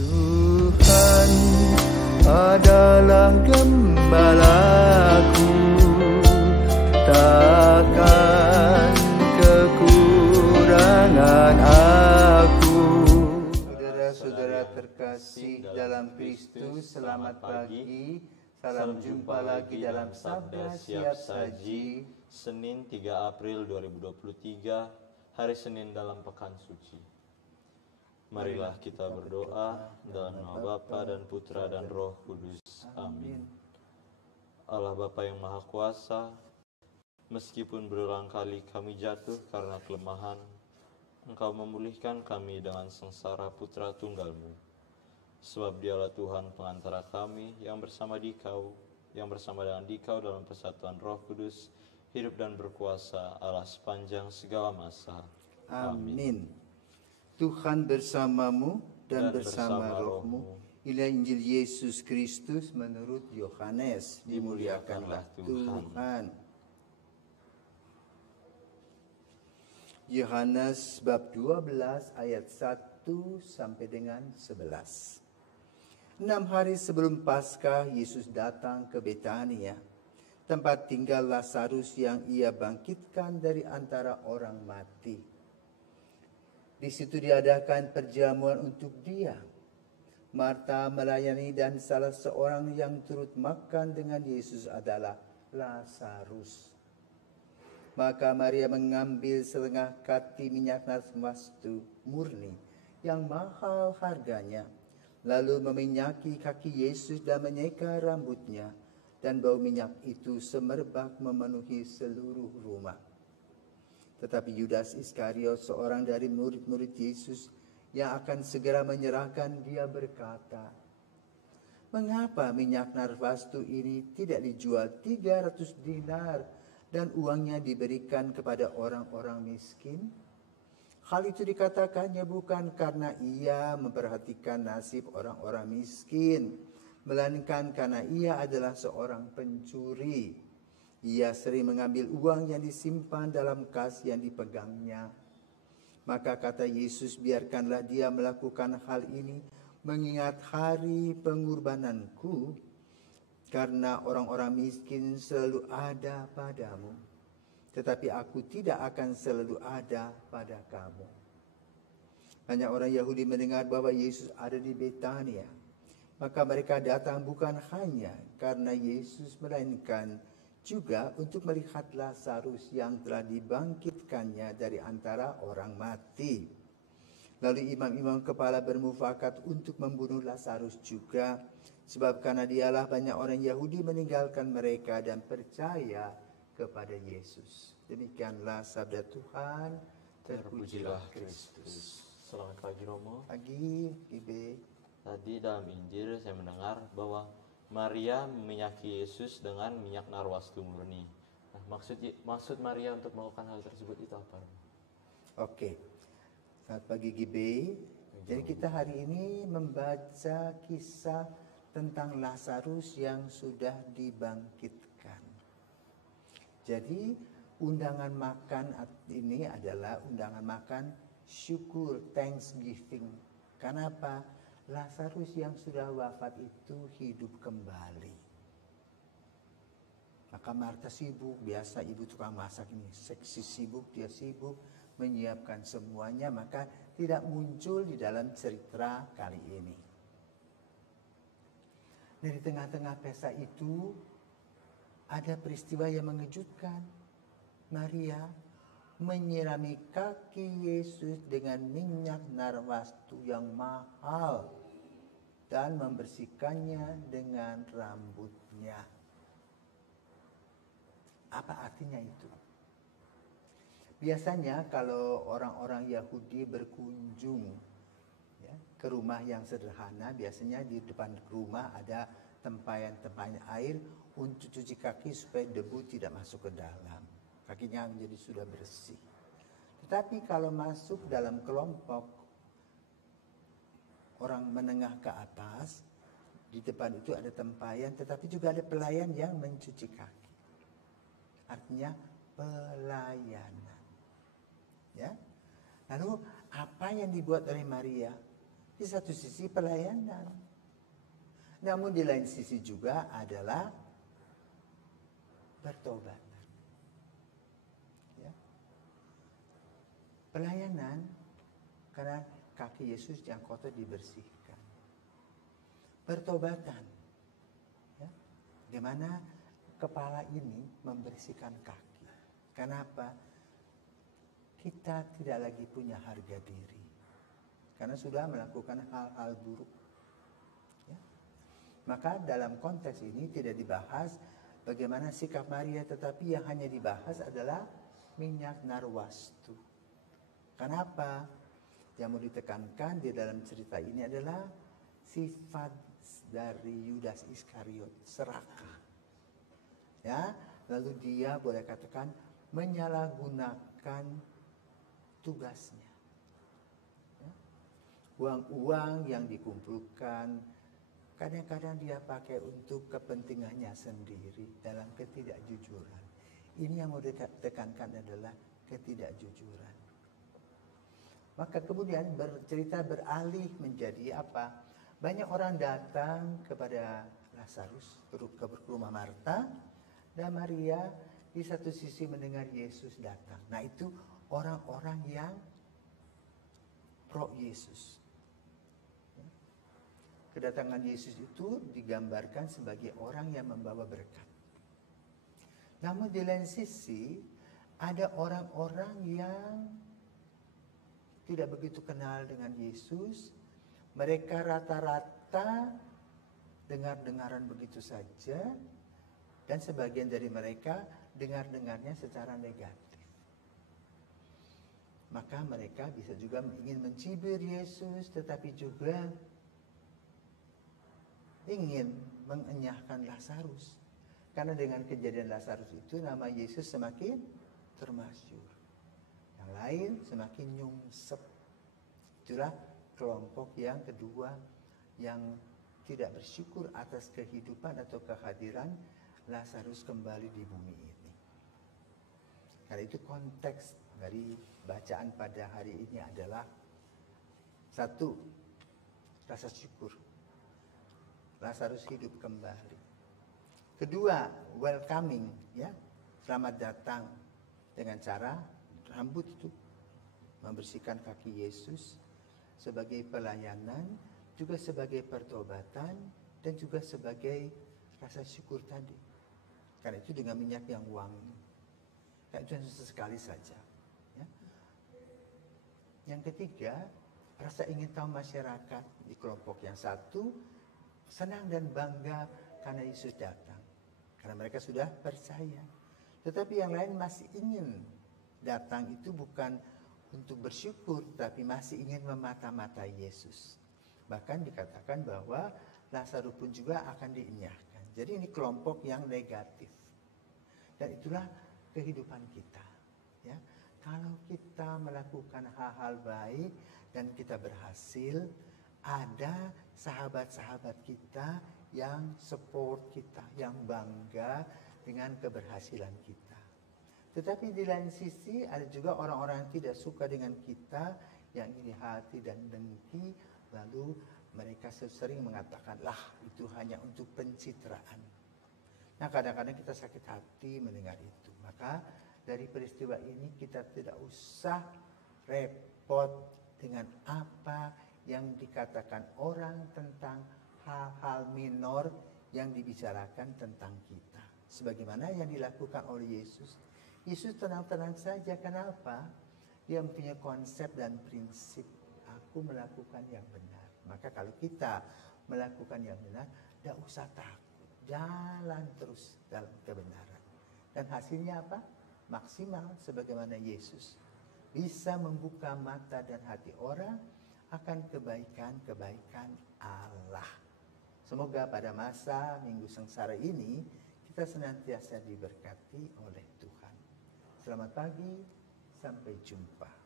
Tuhan adalah gembalaku, takkan kekurangan aku. Saudara-saudara terkasih dalam Kristus, selamat pagi. Salam jumpa lagi dalam Sabda Siap Saji, Senin 3 April 2023, hari Senin dalam Pekan Suci. Marilah kita berdoa dalam nama Bapa dan Putra dan Roh Kudus. Amin. Allah Bapa yang Maha Kuasa, meskipun berulang kali kami jatuh karena kelemahan, Engkau memulihkan kami dengan sengsara Putra Tunggal-Mu. Sebab Dialah Tuhan pengantara kami yang bersama Dikau, yang bersama dengan Dikau dalam persatuan Roh Kudus, hidup dan berkuasa Allah sepanjang segala masa. Amin. Tuhan bersamamu dan bersama rohmu. Inilah Injil Yesus Kristus menurut Yohanes. Dimuliakanlah Tuhan. Yohanes bab 12 ayat 1 sampai dengan 11. 6 hari sebelum Paskah, Yesus datang ke Betania, tempat tinggal Lazarus yang ia bangkitkan dari antara orang mati. Di situ diadakan perjamuan untuk dia. Marta melayani dan salah seorang yang turut makan dengan Yesus adalah Lazarus. Maka Maria mengambil setengah kati minyak narwastu murni yang mahal harganya, lalu meminyaki kaki Yesus dan menyeka rambutnya, dan bau minyak itu semerbak memenuhi seluruh rumah. Tetapi Yudas Iskariot, seorang dari murid-murid Yesus yang akan segera menyerahkan dia, berkata, "Mengapa minyak narwastu ini tidak dijual 300 dinar dan uangnya diberikan kepada orang-orang miskin?" Hal itu dikatakannya bukan karena ia memperhatikan nasib orang-orang miskin, melainkan karena ia adalah seorang pencuri. Ia sering mengambil uang yang disimpan dalam kas yang dipegangnya. Maka kata Yesus, "Biarkanlah dia melakukan hal ini mengingat hari pengorbananku, karena orang-orang miskin selalu ada padamu, tetapi aku tidak akan selalu ada pada kamu." Banyak orang Yahudi mendengar bahwa Yesus ada di Betania. Maka mereka datang bukan hanya karena Yesus, melainkan juga untuk melihat Lazarus yang telah dibangkitkannya dari antara orang mati. Lalu imam-imam kepala bermufakat untuk membunuh Lazarus juga, sebab karena dialah banyak orang Yahudi meninggalkan mereka dan percaya kepada Yesus. Demikianlah sabda Tuhan. Terpujilah Kristus. Selamat pagi Romo. Pagi, Ibe. Tadi dalam Injil saya mendengar bahwa Maria meminyaki Yesus dengan minyak narwastu murni. Nah, maksud Maria untuk melakukan hal tersebut itu apa? Oke. Selamat pagi, Gibe. Jadi kita hari ini membaca kisah tentang Lazarus yang sudah dibangkitkan. Jadi undangan makan ini adalah undangan makan syukur, thanksgiving. Kenapa? Lazarus yang sudah wafat itu hidup kembali. Maka Marta sibuk, biasa ibu tukang masak ini, seksi sibuk, dia sibuk menyiapkan semuanya, maka tidak muncul di dalam cerita kali ini. Dari tengah-tengah pesta itu ada peristiwa yang mengejutkan. Maria menyirami kaki Yesus dengan minyak narwastu yang mahal dan membersihkannya dengan rambutnya. Apa artinya itu? Biasanya kalau orang-orang Yahudi berkunjung ke rumah yang sederhana, biasanya di depan rumah ada tempayan-tempayan air untuk cuci kaki supaya debu tidak masuk ke dalam. Kakinya menjadi sudah bersih. Tetapi kalau masuk dalam kelompok orang menengah ke atas, di depan itu ada tempayan, tetapi juga ada pelayan yang mencuci kaki. Artinya pelayanan. Ya. Lalu apa yang dibuat oleh Maria? Di satu sisi pelayanan. Namun di lain sisi juga adalah pertobatan. Ya. Pelayanan karena kaki Yesus yang kotor dibersihkan. Pertobatan. Ya. Bagaimana kepala ini membersihkan kaki. Kenapa? Kita tidak lagi punya harga diri. Karena sudah melakukan hal-hal buruk. Ya. Maka dalam konteks ini tidak dibahas bagaimana sikap Maria, tetapi yang hanya dibahas adalah minyak narwastu. Kenapa? Yang mau ditekankan di dalam cerita ini adalah sifat dari Yudas Iskariot, serakah. Ya, lalu dia boleh katakan menyalahgunakan tugasnya. Ya. Uang-uang yang dikumpulkan kadang-kadang dia pakai untuk kepentingannya sendiri dalam ketidakjujuran. Ini yang mau ditekankan adalah ketidakjujuran. Maka kemudian cerita beralih menjadi apa? Banyak orang datang kepada Lazarus ke rumah Marta. Dan Maria di satu sisi mendengar Yesus datang. Nah itu orang-orang yang pro Yesus. Kedatangan Yesus itu digambarkan sebagai orang yang membawa berkat. Namun di lain sisi ada orang-orang yang tidak begitu kenal dengan Yesus. Mereka rata-rata dengar-dengaran begitu saja. Dan sebagian dari mereka dengar-dengarnya secara negatif. Maka mereka bisa juga ingin mencibir Yesus, tetapi juga ingin mengenyahkan Lazarus. Karena dengan kejadian Lazarus itu nama Yesus semakin termasyhur. Yang lain semakin nyungsep. Itulah kelompok yang kedua yang tidak bersyukur atas kehidupan atau kehadiran Lazarus kembali di bumi ini. Karena itu konteks dari bacaan pada hari ini adalah satu, rasa syukur. Lazarus hidup kembali. Kedua, welcoming, ya, selamat datang dengan cara rambut itu membersihkan kaki Yesus sebagai pelayanan, juga sebagai pertobatan dan juga sebagai rasa syukur tadi. Karena itu dengan minyak yang wangi. Kayak itu sesekali saja. Ya. Yang ketiga, rasa ingin tahu masyarakat di kelompok yang satu senang dan bangga karena Yesus datang. Karena mereka sudah percaya. Tetapi yang lain masih ingin datang itu bukan untuk bersyukur, tapi masih ingin memata-matai Yesus. Bahkan dikatakan bahwa Lazarus pun juga akan dienyahkan. Jadi ini kelompok yang negatif. Dan itulah kehidupan kita. Ya. Kalau kita melakukan hal-hal baik dan kita berhasil, ada sahabat-sahabat kita yang support kita, yang bangga dengan keberhasilan kita. Tetapi di lain sisi ada juga orang-orang yang tidak suka dengan kita, yang iri hati dan dengki, lalu mereka sering mengatakan, lah itu hanya untuk pencitraan. Nah kadang-kadang kita sakit hati mendengar itu. Maka dari peristiwa ini kita tidak usah repot dengan apa yang dikatakan orang tentang hal-hal minor yang dibicarakan tentang kita. Sebagaimana yang dilakukan oleh Yesus. Yesus tenang-tenang saja. Kenapa? Dia mempunyai konsep dan prinsip. Aku melakukan yang benar. Maka kalau kita melakukan yang benar, tidak usah takut. Jalan terus dalam kebenaran. Dan hasilnya apa? Maksimal sebagaimana Yesus. Bisa membuka mata dan hati orang akan kebaikan-kebaikan Allah. Semoga pada masa Minggu Sengsara ini kita senantiasa diberkati oleh Tuhan. Selamat pagi, sampai jumpa.